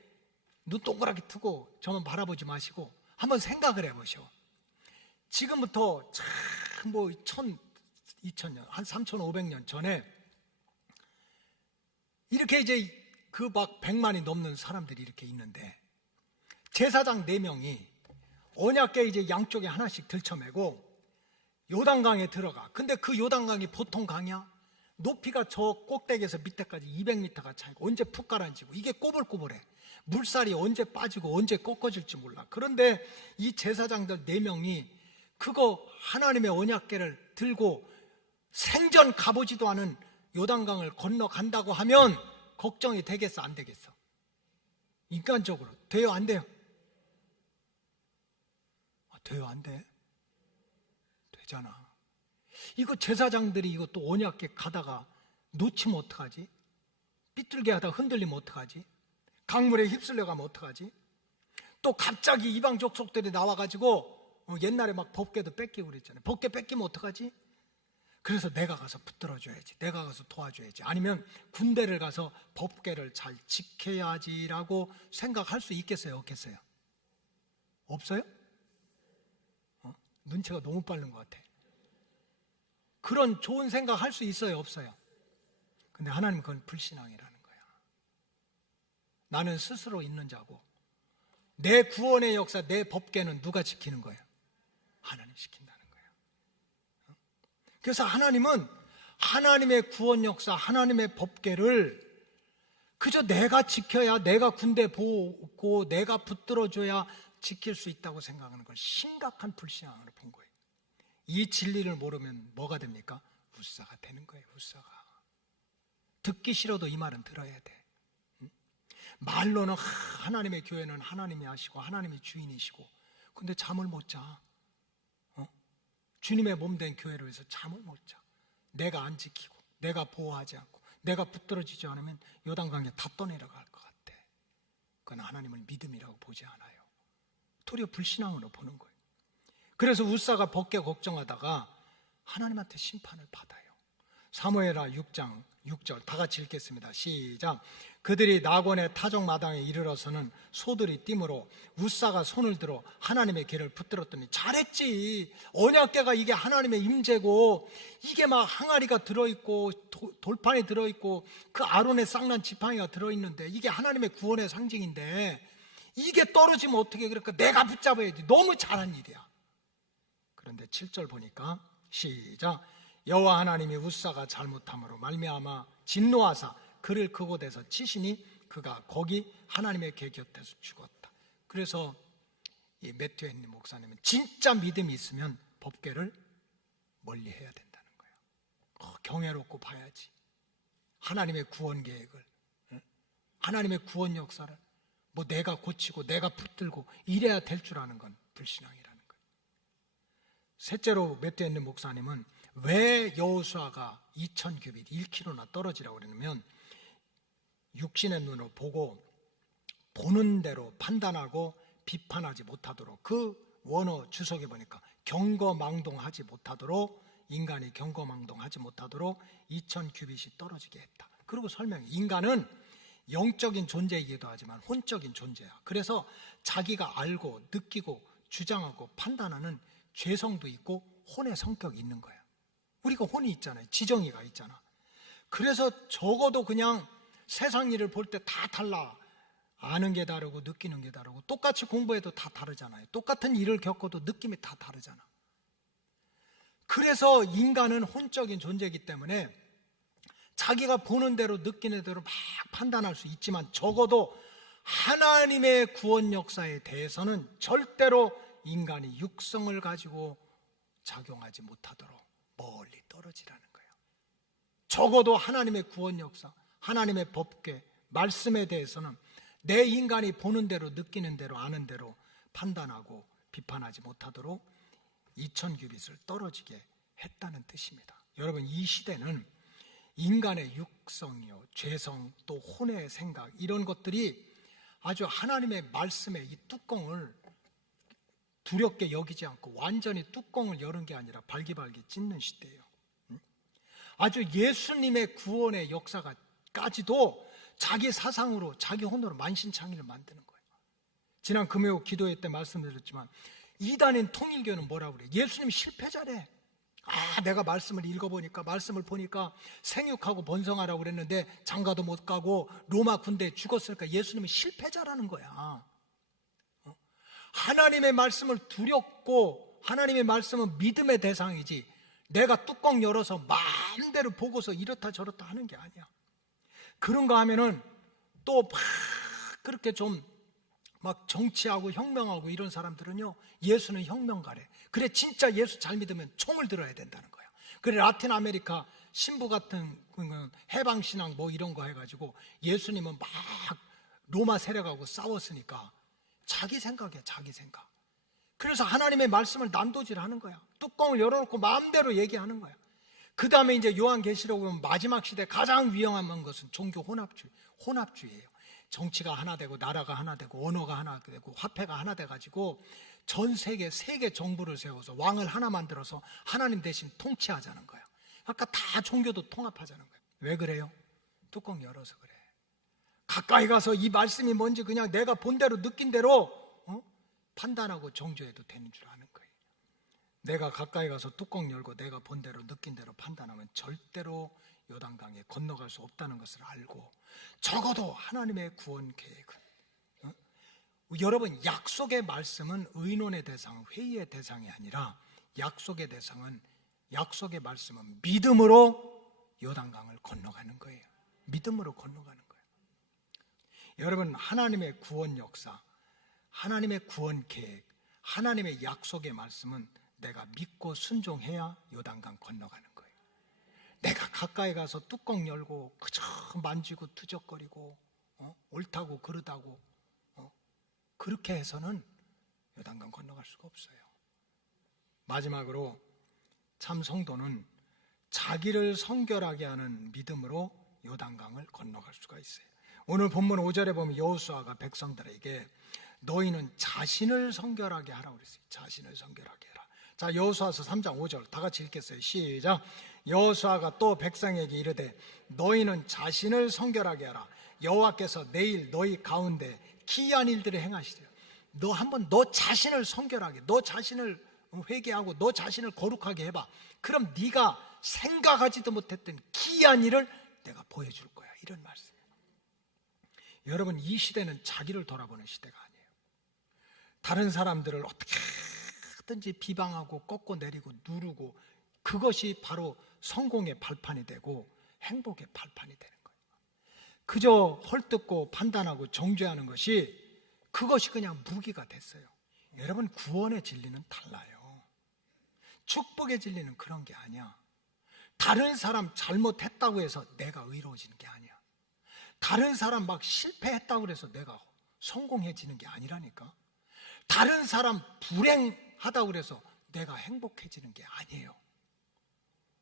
눈 동그랗게 뜨고 저만 바라보지 마시고 한번 생각을 해보시오. 지금부터 참 뭐 2000년, 한 3500년 전에 이렇게 이제 그 막 100만이 넘는 사람들이 이렇게 있는데 제사장 4명이 언약궤 이제 양쪽에 하나씩 들쳐매고 요단강에 들어가. 근데 그 요단강이 보통 강이야? 높이가 저 꼭대기에서 밑에까지 200m가 차이고 언제 푹 가라앉히고 이게 꼬불꼬불해. 물살이 언제 빠지고 언제 꺾어질지 몰라. 그런데 이 제사장들 4명이 그거 하나님의 언약궤를 들고 생전 가보지도 않은 요단강을 건너간다고 하면 걱정이 되겠어 안 되겠어? 인간적으로 돼요 안 돼요? 돼요 안 돼? 되잖아. 이거 제사장들이 이거 또 언약궤 가다가 놓치면 어떡하지? 삐뚤게 하다가 흔들리면 어떡하지? 강물에 휩쓸려 가면 어떡하지? 또 갑자기 이방 족속들이 나와가지고 옛날에 막 법궤도 뺏기고 그랬잖아요. 법궤 뺏기면 어떡하지? 그래서 내가 가서 붙들어줘야지. 내가 가서 도와줘야지. 아니면 군대를 가서 법궤를 잘 지켜야지라고 생각할 수 있겠어요? 없겠어요? 없어요? 눈치가 너무 빠른 것 같아. 그런 좋은 생각 할 수 있어요? 없어요? 근데 하나님 그건 불신앙이라는 거야. 나는 스스로 있는 자고 내 구원의 역사, 내 법궤는 누가 지키는 거예요? 하나님 지킨다는 거예요. 그래서 하나님은 하나님의 구원 역사, 하나님의 법궤를 그저 내가 지켜야, 내가 군대 보고 내가 붙들어줘야 지킬 수 있다고 생각하는 걸 심각한 불신앙으로 본 거예요. 이 진리를 모르면 뭐가 됩니까? 우사가 되는 거예요. 우사가. 듣기 싫어도 이 말은 들어야 돼. 말로는 하나님의 교회는 하나님이 하시고 하나님이 주인이시고 근데 잠을 못 자. 주님의 몸된 교회를 위해서 잠을 못 자. 내가 안 지키고 내가 보호하지 않고 내가 붙들어지지 않으면 요단강에 다 떠내려갈 것 같아. 그건 하나님을 믿음이라고 보지 않아요. 도리어 불신앙으로 보는 거예요. 그래서 우사가 법궤 걱정하다가 하나님한테 심판을 받아요. 사무엘하 6장 6절 다 같이 읽겠습니다. 시작. 그들이 낙원의 타적 마당에 이르러서는 소들이 띠므로 웃사가 손을 들어 하나님의 길을 붙들었더니 잘했지. 언약궤가 이게 하나님의 임재고 이게 막 항아리가 들어있고 돌판이 들어있고 그 아론의 쌍난 지팡이가 들어있는데 이게 하나님의 구원의 상징인데 이게 떨어지면 어떻게 그럴까? 내가 붙잡아야지. 너무 잘한 일이야. 그런데 7절 보니까 시작. 여호와 하나님이 웃사가 잘못함으로 말미암아 진노하사 그를 그곳에서 치시니 그가 거기 하나님의 궤 곁에서 죽었다. 그래서 이 매튜 헨리 목사님은 진짜 믿음이 있으면 법궤를 멀리 해야 된다는 거예요. 경외롭고 봐야지. 하나님의 구원 계획을, 하나님의 구원 역사를 뭐 내가 고치고 내가 붙들고 이래야 될 줄 아는 건 불신앙이라는 거예요. 셋째로 매튜 헨리 목사님은 왜 여호수아가 2000규빗 1km나 떨어지라고 그러냐면 육신의 눈으로 보고 보는 대로 판단하고 비판하지 못하도록 그 원어 주석에 보니까 경거망동하지 못하도록 인간이 경거망동하지 못하도록 2000규빗이 떨어지게 했다. 그리고 설명해. 인간은 영적인 존재이기도 하지만 혼적인 존재야. 그래서 자기가 알고 느끼고 주장하고 판단하는 죄성도 있고 혼의 성격이 있는 거야. 우리가 혼이 있잖아요. 지정이가 있잖아. 그래서 적어도 그냥 세상 일을 볼 때 다 달라. 아는 게 다르고 느끼는 게 다르고 똑같이 공부해도 다 다르잖아요. 똑같은 일을 겪어도 느낌이 다 다르잖아. 그래서 인간은 혼적인 존재이기 때문에 자기가 보는 대로 느끼는 대로 막 판단할 수 있지만 적어도 하나님의 구원 역사에 대해서는 절대로 인간이 육성을 가지고 작용하지 못하도록 멀리 떨어지라는 거예요. 적어도 하나님의 구원 역사, 하나님의 법궤, 말씀에 대해서는 내 인간이 보는 대로 느끼는 대로 아는 대로 판단하고 비판하지 못하도록 2000규빗을 떨어지게 했다는 뜻입니다. 여러분, 이 시대는 인간의 육성이요, 죄성, 또 혼의 생각 이런 것들이 아주 하나님의 말씀의 이 뚜껑을 두렵게 여기지 않고 완전히 뚜껑을 여는 게 아니라 발기발기 찢는 시대예요. 아주 예수님의 구원의 역사까지도 자기 사상으로 자기 혼으로 만신창이를 만드는 거예요. 지난 금요 기도회 때 말씀드렸지만 이단인 통일교는 뭐라고 그래요? 예수님 실패자래. 내가 말씀을 읽어보니까 말씀을 보니까 생육하고 번성하라고 그랬는데 장가도 못 가고 로마 군대에 죽었으니까 예수님은 실패자라는 거야. 하나님의 말씀을 두렵고 하나님의 말씀은 믿음의 대상이지 내가 뚜껑 열어서 마음대로 보고서 이렇다 저렇다 하는 게 아니야. 그런가 하면은 또 막 그렇게 좀 막 정치하고 혁명하고 이런 사람들은요, 예수는 혁명가래. 그래, 진짜 예수 잘 믿으면 총을 들어야 된다는 거야. 그래, 라틴 아메리카 신부 같은 해방신앙 뭐 이런 거 해가지고 예수님은 막 로마 세력하고 싸웠으니까 자기 생각이야, 자기 생각. 그래서 하나님의 말씀을 난도질하는 거야. 뚜껑을 열어놓고 마음대로 얘기하는 거야. 그 다음에 이제 요한계시록 보면 마지막 시대 가장 위험한 것은 종교 혼합주의예요. 정치가 하나 되고 나라가 하나 되고 언어가 하나 되고 화폐가 하나 돼가지고 전 세계 정부를 세워서 왕을 하나 만들어서 하나님 대신 통치하자는 거야. 그러니까 다 종교도 통합하자는 거야. 왜 그래요? 뚜껑 열어서 그래. 가까이 가서 이 말씀이 뭔지 그냥 내가 본 대로 느낀 대로 판단하고 정죄해도 되는 줄 아는 거예요. 내가 가까이 가서 뚜껑 열고 내가 본 대로 느낀 대로 판단하면 절대로 요단강에 건너갈 수 없다는 것을 알고 적어도 하나님의 구원 계획은 여러분, 약속의 말씀은 의논의 대상, 회의의 대상이 아니라 약속의 대상은 약속의 말씀은 믿음으로 요단강을 건너가는 거예요. 믿음으로 건너가는 거예요. 여러분, 하나님의 구원 역사, 하나님의 구원 계획, 하나님의 약속의 말씀은 내가 믿고 순종해야 요단강 건너가는 거예요. 내가 가까이 가서 뚜껑 열고 그저 만지고 투적거리고 옳다고 그르다고 그렇게 해서는 요단강 건너갈 수가 없어요. 마지막으로 참 성도는 자기를 성결하게 하는 믿음으로 요단강을 건너갈 수가 있어요. 오늘 본문 5절에 보면 여호수아가 백성들에게 너희는 자신을 성결하게 하라고 그랬어요. 자신을 성결하게 해라. 자, 여호수아서 3장 5절 다 같이 읽겠어요. 시작. 여호수아가 또 백성에게 이르되 너희는 자신을 성결하게 하라. 여호와께서 내일 너희 가운데 기이한 일들을 행하시리라. 너 한번 너 자신을 성결하게, 너 자신을 회개하고 너 자신을 거룩하게 해봐. 그럼 네가 생각하지도 못했던 기이한 일을 내가 보여줄 거야. 이런 말씀이에요. 여러분, 이 시대는 자기를 돌아보는 시대가 아니에요. 다른 사람들을 어떻게든지 비방하고 꺾고 내리고 누르고, 그것이 바로 성공의 발판이 되고 행복의 발판이 되는 거예요. 그저 헐뜯고 판단하고 정죄하는 것이, 그것이 그냥 무기가 됐어요. 여러분, 구원의 진리는 달라요. 축복의 진리는 그런 게 아니야. 다른 사람 잘못했다고 해서 내가 의로워지는 게 아니야. 다른 사람 막 실패했다고 해서 내가 성공해지는 게 아니라니까. 다른 사람 불행하다고 해서 내가 행복해지는 게 아니에요.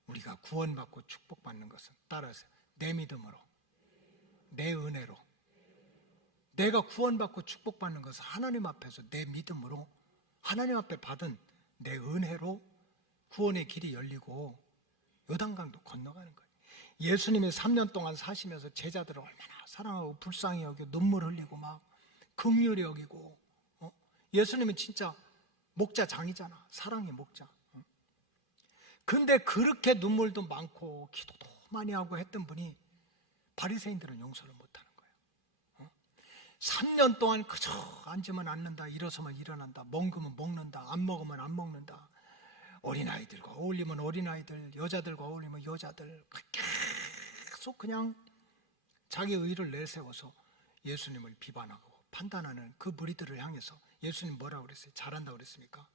우리가 구원받고 축복받는 것은, 따라서 내 믿음으로, 내 은혜로, 내가 구원받고 축복받는 것은 하나님 앞에서 내 믿음으로, 하나님 앞에 받은 내 은혜로 구원의 길이 열리고 요단강도 건너가는 거예요. 예수님이 3년 동안 사시면서 제자들을 얼마나 사랑하고 불쌍히 여기고 눈물 흘리고 막 긍휼히 여기고, 예수님은 진짜 목자장이잖아. 사랑의 목자. 근데 그렇게 눈물도 많고 기도도 많이 하고 했던 분이 바리새인들은 용서를 못하는 거예요. 3년 동안 그저 앉으면 앉는다, 일어서면 일어난다, 먹으면 먹는다, 안 먹으면 안 먹는다, 어린아이들과 어울리면 어린아이들, 여자들과 어울리면 여자들, 계속 그냥 자기 의를 내세워서 예수님을 비판하고 판단하는 그 무리들을 향해서 예수님 뭐라고 그랬어요? 잘한다고 그랬습니까?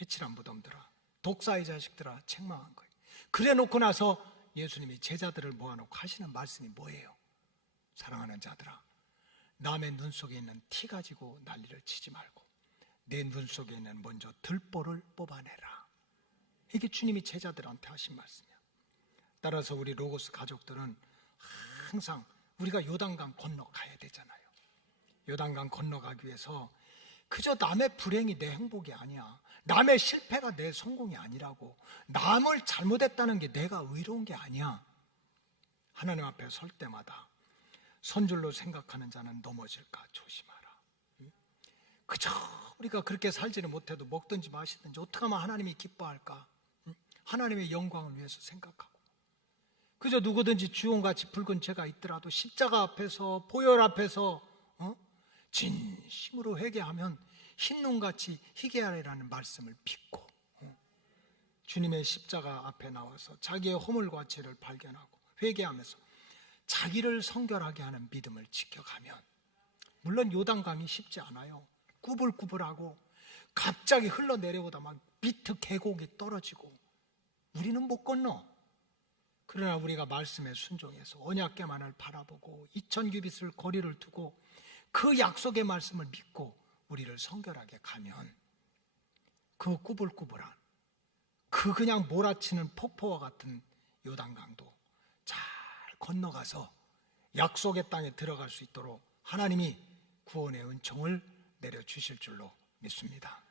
회칠한 무덤들아, 독사의 자식들아, 책망한 거예요. 그래 놓고 나서 예수님이 제자들을 모아놓고 하시는 말씀이 뭐예요? 사랑하는 자들아, 남의 눈 속에 있는 티 가지고 난리를 치지 말고 내 눈 속에 있는 먼저 들보를 뽑아내라. 이게 주님이 제자들한테 하신 말씀이야. 따라서 우리 로고스 가족들은 항상 우리가 요단강 건너가야 되잖아요. 요단강 건너가기 위해서 그저 남의 불행이 내 행복이 아니야, 남의 실패가 내 성공이 아니라고, 남을 잘못했다는 게 내가 의로운 게 아니야. 하나님 앞에 설 때마다 선줄로 생각하는 자는 넘어질까 조심하라. 그저 우리가 그렇게 살지는 못해도 먹든지 마시든지 어떻게 하면 하나님이 기뻐할까, 하나님의 영광을 위해서 생각하고, 그저 누구든지 주홍같이 붉은 죄가 있더라도 십자가 앞에서, 보혈 앞에서 진심으로 회개하면 흰눈같이 희게 하리라는 말씀을 믿고, 주님의 십자가 앞에 나와서 자기의 허물과 죄를 발견하고 회개하면서 자기를 성결하게 하는 믿음을 지켜가면, 물론 요단강이 쉽지 않아요. 꾸불꾸불하고 갑자기 흘러내려오다 막 비트 계곡이 떨어지고 우리는 못 건너. 그러나 우리가 말씀에 순종해서 언약궤만을 바라보고 2000규빗을 거리를 두고 그 약속의 말씀을 믿고 우리를 성결하게 가면, 그 꾸불꾸불한, 그 그냥 몰아치는 폭포와 같은 요단강도 잘 건너가서 약속의 땅에 들어갈 수 있도록 하나님이 구원의 은총을 내려주실 줄로 믿습니다.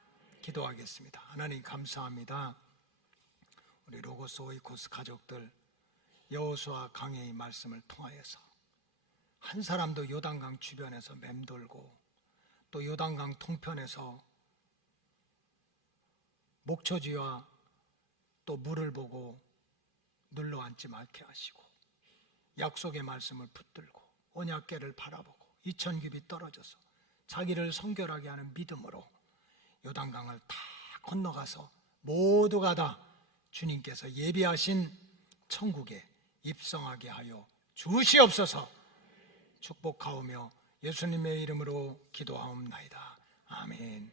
기도하겠습니다. 하나님 감사합니다. 우리 로고스 오이코스 가족들, 여호수아 강의 말씀을 통하여서 한 사람도 요단강 주변에서 맴돌고 또 요단강 통편에서 목초지와 또 물을 보고 눌러앉지 말게 하시고, 약속의 말씀을 붙들고 언약궤를 바라보고 2000규빗 떨어져서 자기를 성결하게 하는 믿음으로 요단강을 다 건너가서 모두가 다 주님께서 예비하신 천국에 입성하게 하여 주시옵소서. 축복하오며 예수님의 이름으로 기도하옵나이다. 아멘.